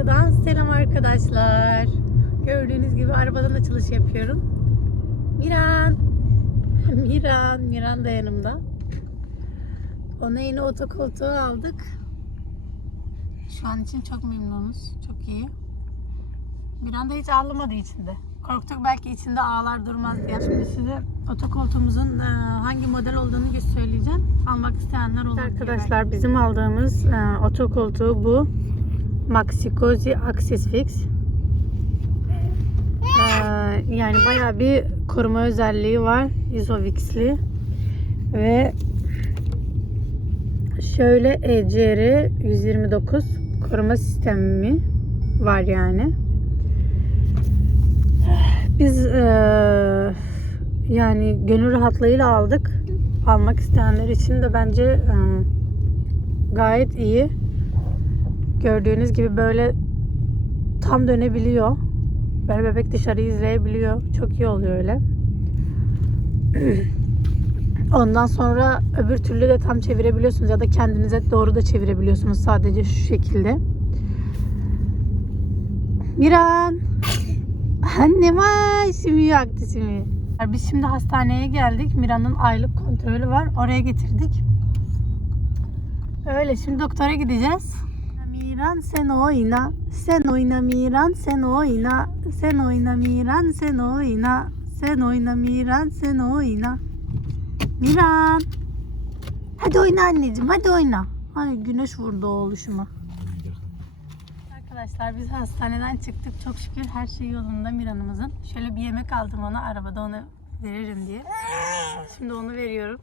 videodan selam arkadaşlar. Gördüğünüz gibi arabadan açılış yapıyorum. Miran. Miran. Miran da yanımda. Ona yeni otokoltuğu aldık. Şu an için çok memnunuz. Çok iyi. Miran da hiç ağlamadı içinde. Korktuk belki içinde ağlar durmaz diye. Şimdi size otokoltuğumuzun e, hangi model olduğunu söyleyeceğim. Almak isteyenler olur. Arkadaşlar bizim aldığımız e, otokoltuğu bu. Maxi Cozy Axis Fix. Ee, yani bayağı bir koruma özelliği var. Isofix'li. Ve şöyle ECR 129 koruma sistemi var yani. Biz eee, yani gönül rahatlığıyla aldık. Almak isteyenler için de bence eee, gayet iyi. Gördüğünüz gibi böyle tam dönebiliyor. Böyle bebek dışarı izleyebiliyor. Çok iyi oluyor öyle. Ondan sonra öbür türlü de tam çevirebiliyorsunuz ya da kendinize doğru da çevirebiliyorsunuz sadece şu şekilde. Miran. Annem ay simi yaktı simi. Biz şimdi hastaneye geldik. Mira'nın aylık kontrolü var. Oraya getirdik. Öyle şimdi doktora gideceğiz. Miran sen oyna. Sen oyna Miran sen oyna. Sen oyna Miran sen oyna. Sen oyna Miran sen oyna. Miran. Hadi oyna anneciğim hadi oyna. Ay güneş vurdu oğluşuma. Arkadaşlar biz hastaneden çıktık. Çok şükür her şey yolunda Miran'ımızın. Şöyle bir yemek aldım ona arabada onu veririm diye. Şimdi onu veriyorum.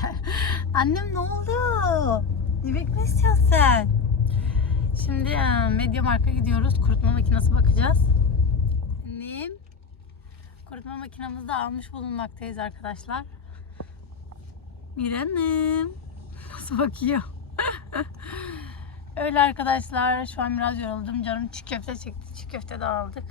Annem ne oldu? Yemek mi istiyorsun sen? Şimdi e, Media Mark'a gidiyoruz. Kurutma makinesi bakacağız. Annem. Kurutma makinamızı da almış bulunmaktayız arkadaşlar. Miran'ım. Nasıl bakıyor? Öyle arkadaşlar. Şu an biraz yoruldum. Canım çiğ köfte çekti. Çiğ köfte de aldık.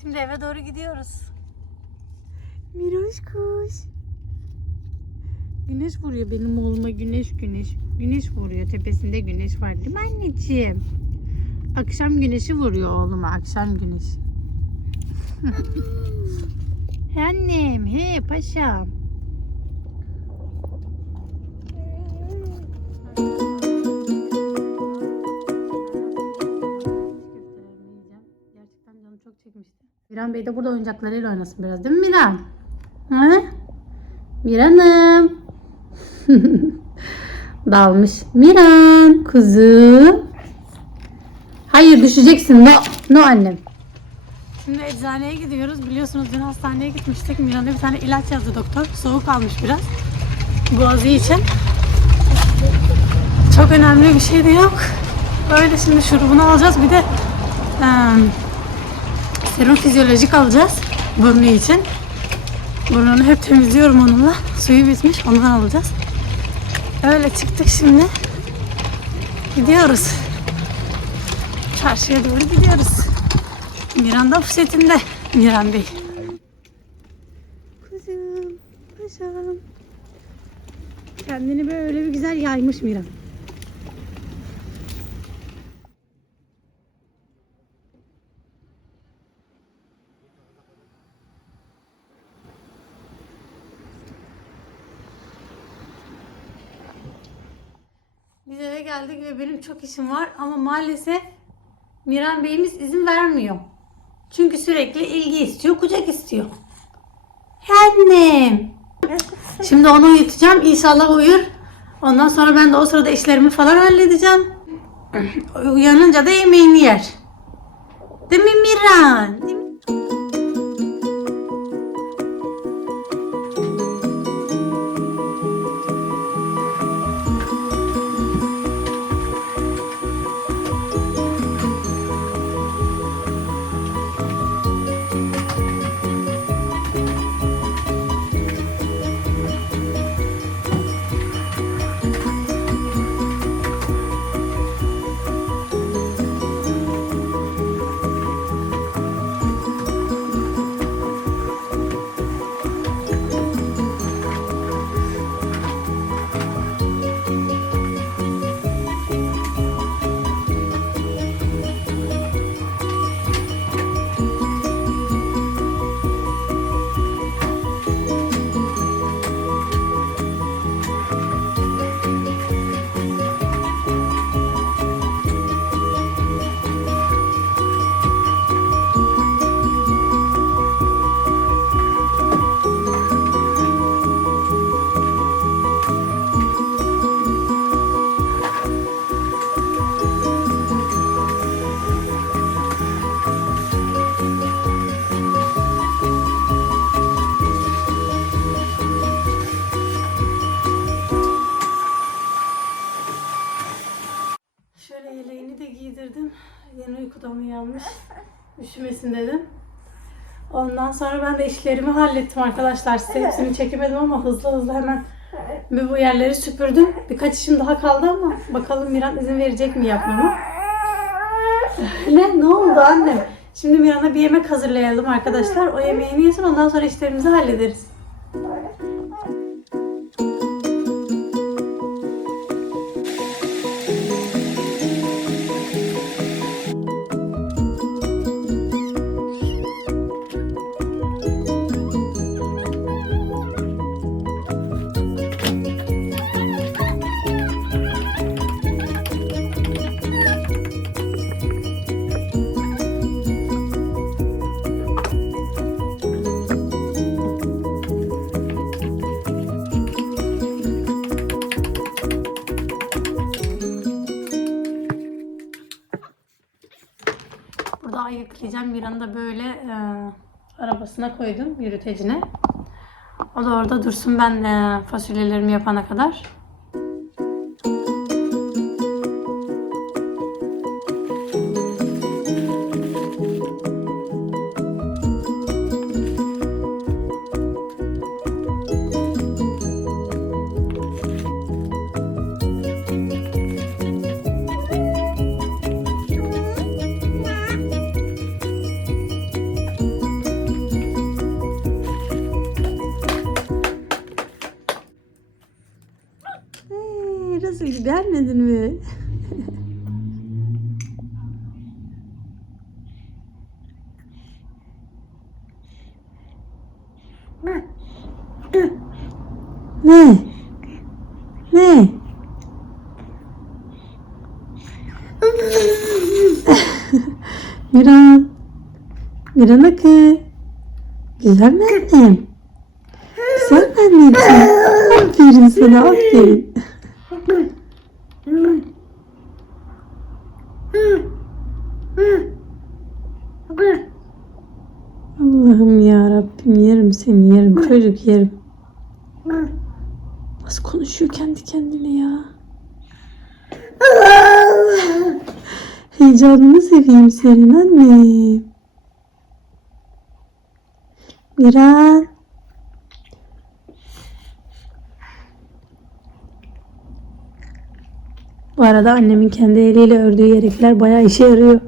Şimdi eve doğru gidiyoruz. Miroş kuş. Güneş vuruyor benim oğluma güneş güneş. Güneş vuruyor. Tepesinde güneş var değil mi anneciğim? Akşam güneşi vuruyor oğluma. Akşam güneşi. he annem. He paşam. Gerçekten canım çok çekmişti. Miran Bey de burada oyuncaklarıyla oynasın biraz değil mi Miran? Hı? Miran'ım. Dalmış. Miran kuzum. Hayır düşeceksin. No, no annem. Şimdi eczaneye gidiyoruz. Biliyorsunuz dün hastaneye gitmiştik. Miran'a bir tane ilaç yazdı doktor. Soğuk almış biraz. Boğazı için. Çok önemli bir şey de yok. Böyle şimdi şurubunu alacağız. Bir de em, serum fizyolojik alacağız. Burnu için. Burnunu hep temizliyorum onunla. Suyu bitmiş. Ondan alacağız. Öyle çıktık şimdi. Gidiyoruz. Çarşıya doğru gidiyoruz. Miran da pusetinde. Miran Bey. Kuzum, paşam. Kendini böyle bir güzel yaymış Miran. Biz eve geldik ve benim çok işim var ama maalesef Miran Bey'imiz izin vermiyor. Çünkü sürekli ilgi istiyor, kucak istiyor. Annem. Şimdi onu uyutacağım. İnşallah uyur. Ondan sonra ben de o sırada işlerimi falan halledeceğim. Uyanınca da yemeğini yer. Değil mi Miran? Almış. Üşümesin dedim. Ondan sonra ben de işlerimi hallettim arkadaşlar. Size hepsini çekemedim ama hızlı hızlı hemen bir bu yerleri süpürdüm. Birkaç işim daha kaldı ama bakalım Miran izin verecek mi yapmama. Ne? Ne oldu annem? Şimdi Miran'a bir yemek hazırlayalım arkadaşlar. O yemeğini yesin ondan sonra işlerimizi hallederiz. Miran'ı da böyle e, arabasına koydum yürütecine. O da orada dursun ben e, fasulyelerimi yapana kadar. Beğenmedin mi? ne? Ne? Miran. Miran akı. Güzel mi annem? Güzel mi anneciğim? Aferin sana aferin. Rabbim yerim seni yerim çocuk yerim. Nasıl konuşuyor kendi kendine ya? Heyecanını seveyim senin annem. Miran. Bu arada annemin kendi eliyle ördüğü yelekler bayağı işe yarıyor.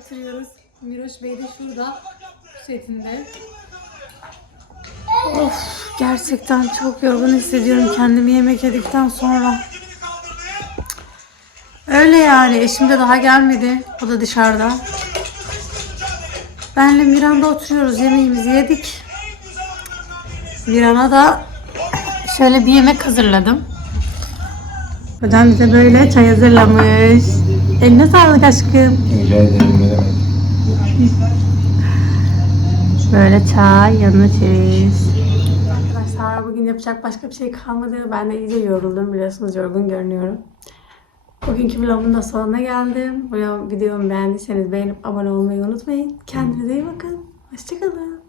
Oturuyoruz. Miroş Bey de şurada. hasretinde. Of gerçekten çok yorgun hissediyorum kendimi yemek yedikten sonra. Öyle yani eşim de daha gelmedi. O da dışarıda. Benle Miran'da oturuyoruz. Yemeğimizi yedik. Miran'a da şöyle bir yemek hazırladım. Hocam bize böyle çay hazırlamış. Eline sağlık aşkım. Rica ederim ne demek. Böyle çay, yanına çeyiz. Arkadaşlar bugün yapacak başka bir şey kalmadı. Ben de iyice yoruldum. Biliyorsunuz yorgun görünüyorum. Bugünkü vlogumun da sonuna geldim. Bu videomu beğendiyseniz beğenip abone olmayı unutmayın. Kendinize iyi bakın. Hoşçakalın.